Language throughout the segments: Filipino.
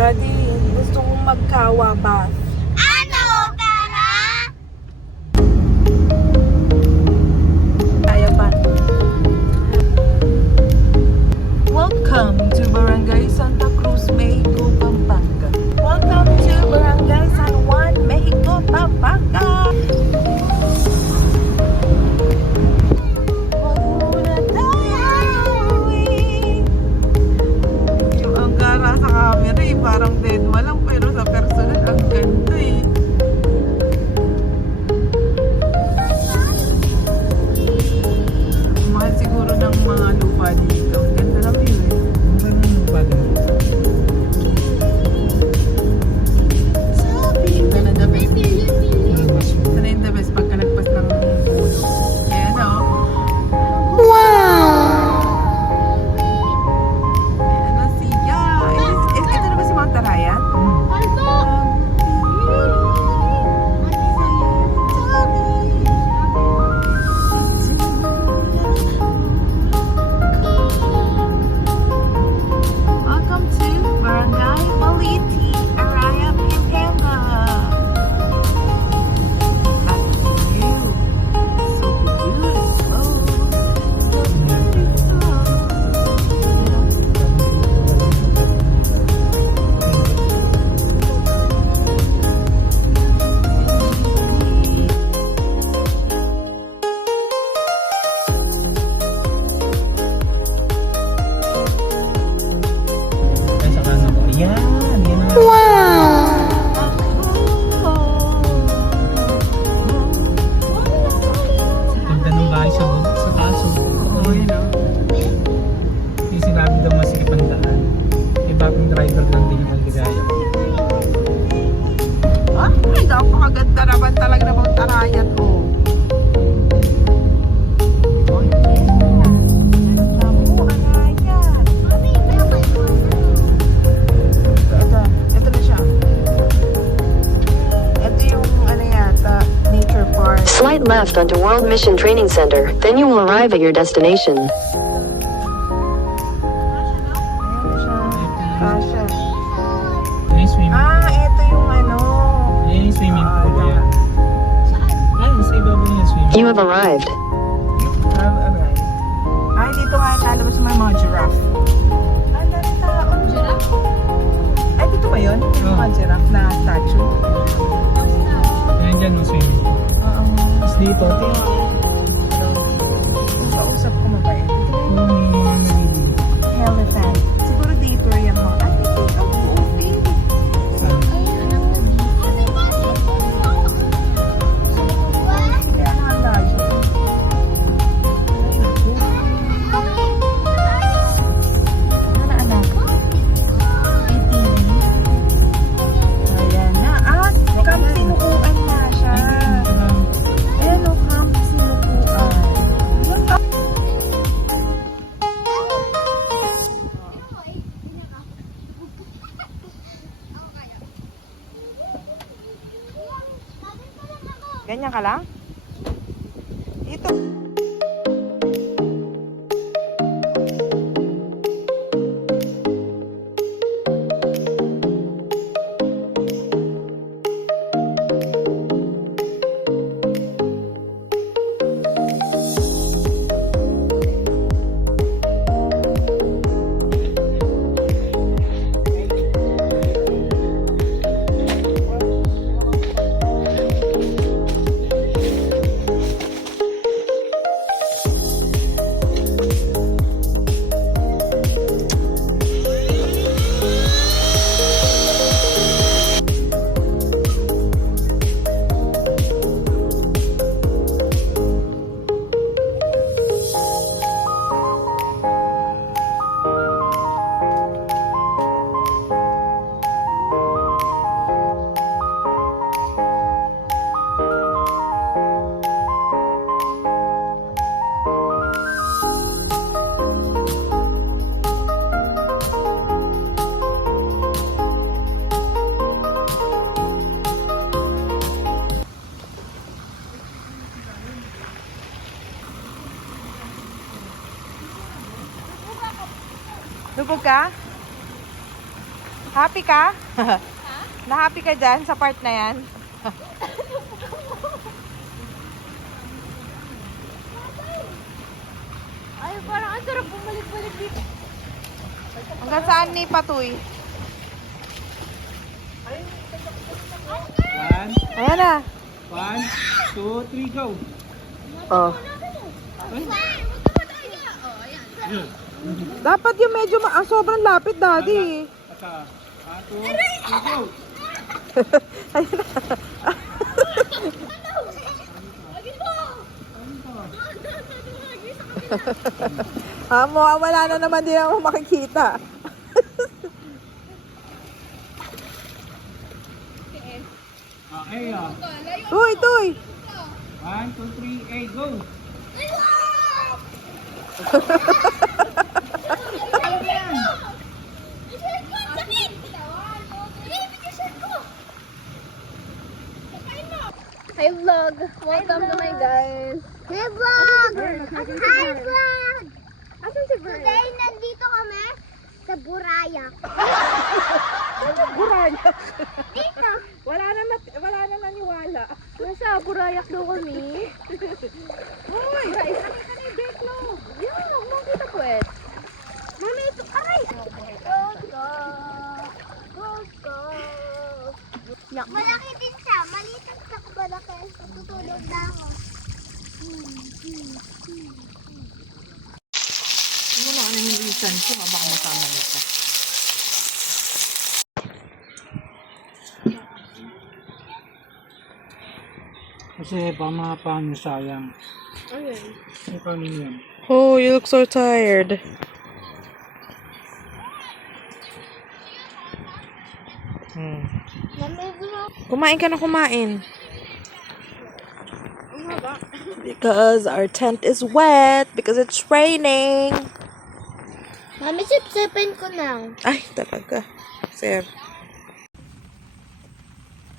Daddy, gusto kong magkawa bath. Ano ka na? Kaya pa. Welcome to Barangay Santa Cruz, Mexico, Pampanga. Welcome to Barangay San Juan, Mexico, Pampanga. Yung ang gara sa camera eh, parang deadma lang, pero sa personal ang ganda eh. Mahal siguro ng mga lupa dito. Ang ganda ng view eh. Ano yung lupa dito? Ito na the best. Yung mas Ito na yung the best pagka nagpas ng puno. Yan o. Ayan na siya. Ito na ba si Mount Tarayan? Welcome to Barangay Baliti, Araya, Pampanga. At you, so beautiful. ay sa kanan ko. Ayan, yan na. Ganda ng bahay sa taas. Oh, yun o. Yung sinabi daw masikip ang daan. May bagong driver lang din yung Algaya. Ay, napakaganda naman talaga ng Mount Tarayan ko. Oh, yeah. Ganda mo, Arayan. Ito na siya. Ito yung ano yata, nature park. Slight left onto World Mission Training Center, then you will arrive at your destination. Ayan na siya. Kasha. Ayan yung swimming. Ito yung ano. Ayan yung swimming pool. Ayan. Ayan, sa ibabaw yung swimming You have arrived. Alright. Dito nga lalabas yung mga giraffe. Ang dami tao. Giraffe? Ay, dito ba yun? Yung mga giraffe na statue? Ayan dyan yung swimming pool. Oo. Tapos dito, ito yung Kausap ko mabait. may mga naliligo. Elephant. Siguro dito yan mo. Ay, hindi. Ang puti. Saan? Kaya nga ang layo. Ano na anak? ATV. Ayan na. Camp sinukuan na siya. Ayan o, camp sinukuan. Ganyan ka lang? Ito. Lubog ka? Happy ka? Na-happy ka dyan sa part na yan? Ay, parang ang sarap bumalik-balik dito. Hanggang saan ni Patoy? One, Ayan na. 1, 2, 3, go! Oh. Dapat yung medyo sobrang lapit, Daddy. Ata. 1, 2, 3, go! Ayun na. Amo, wala na naman din ako makikita. Okay, oh. Tuy, tuy. 1, 2, 3, go! Hi vlog! Welcome to my guys! Hi vlog! Hi vlog! Asan si Bern? Today, nandito kami sa Burayak. Burayak. Dito! Wala na naniwala. Nasa Burayak daw kami. Hoy, nakita na yung backlog. Yan, makita ko eh. Mami, ito, aray! Go, go! Go, go! Malaki din siya. Maliit ang sak malaki. Tutulog na ako. Ano na ano yung reason ko? Baka masama nito. Kasi paano sayang. Okay. Ano kanin yan? Oh, you look so tired. Mami, vlog. Kumain ka na kumain. Because our tent is wet. Because it's raining. Mami, sip-sipin ko na. Ay, talaga. Sir.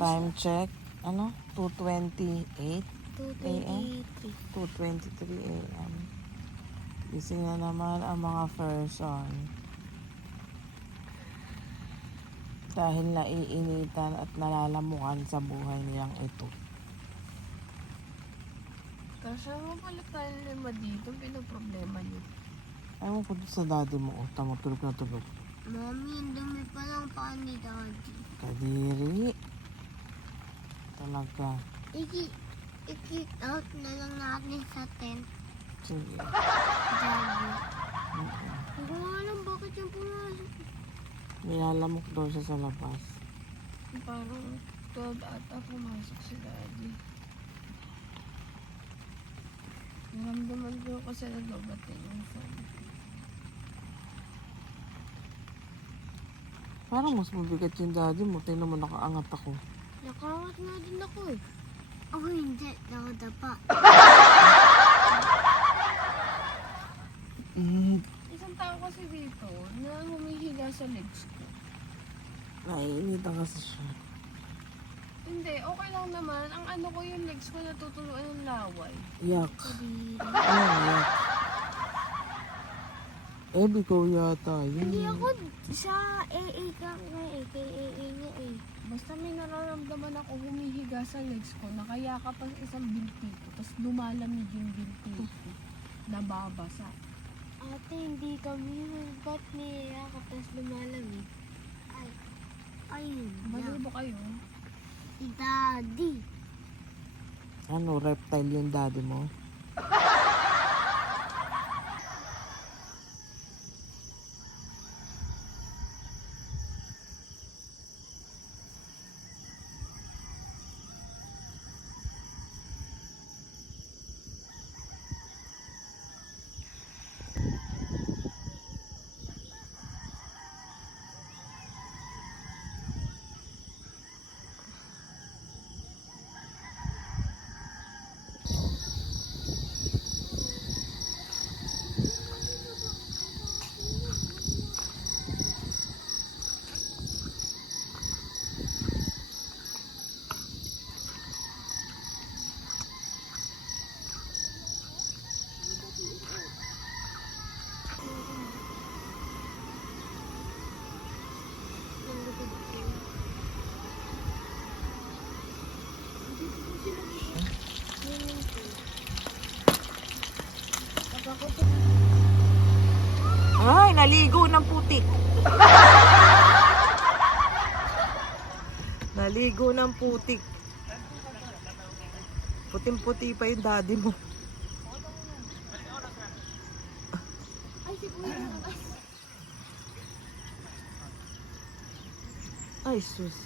Time check. Ano? 2:28 a.m. 2:23 a.m. Gising na naman ang mga person. Dahil naiinitan at nalalamukan sa buhay nilang ito. Kasi mo pala tayo lima dito, pinaproblema niyo. Ewan ko doon sa daddy mo. Oh, tama, tulog na tulog. Mami, ang dami pa lang pa ni Daddy. Kadiri. Talaga. I-kick out na lang natin sa tent, Sige. Daddy. Hindi ko alam bakit yung pumasok. Nilalamok daw siya sa labas. Parang 12 ata pumasok si Daddy. Naramdaman ko kasi nagbabatay yung phone. Parang mas mabigat yung daddy mo. Tingnan mo, nakaangat ako. Nakawat nga din ako eh. Ako hindi, nakadapa. Isang tao kasi dito na humihiga sa legs ko. Naiinitan kasi siya. Hindi, okay lang naman. Ang ano ko yung legs ko natutuluan ng laway. Yak. Hindi. Yak. Ikaw yata. Yun. Hindi ako sa AA ka nga eh. Kay AA nga eh. Basta may nararamdaman ako humihiga sa legs ko. Nakayaka pa sa isang binti ko. Tapos lumalamig yung binti ko. Nababasa. Ate, hindi kami ba't niyayaka tapos lumalamig? Ay. Ayun. Baliw ba kayo? Si Daddy. Ano, reptile yung daddy mo? Ay, naligo ng putik. Naligo ng putik. Puting-puti pa yung daddy mo. Ay, si Kuya. Ay, sus.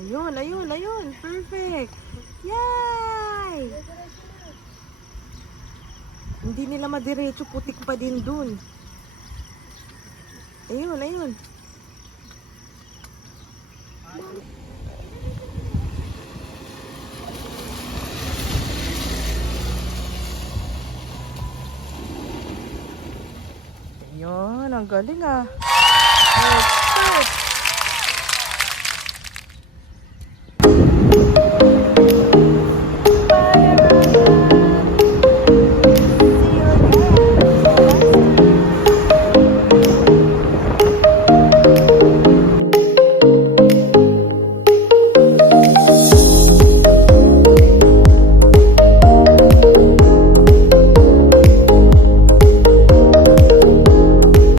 Ayun, ayun, ayun. Perfect. Yay! Hindi nila madiretso, putik pa din dun. Ayun, ayun. Ayun, ang galing ah.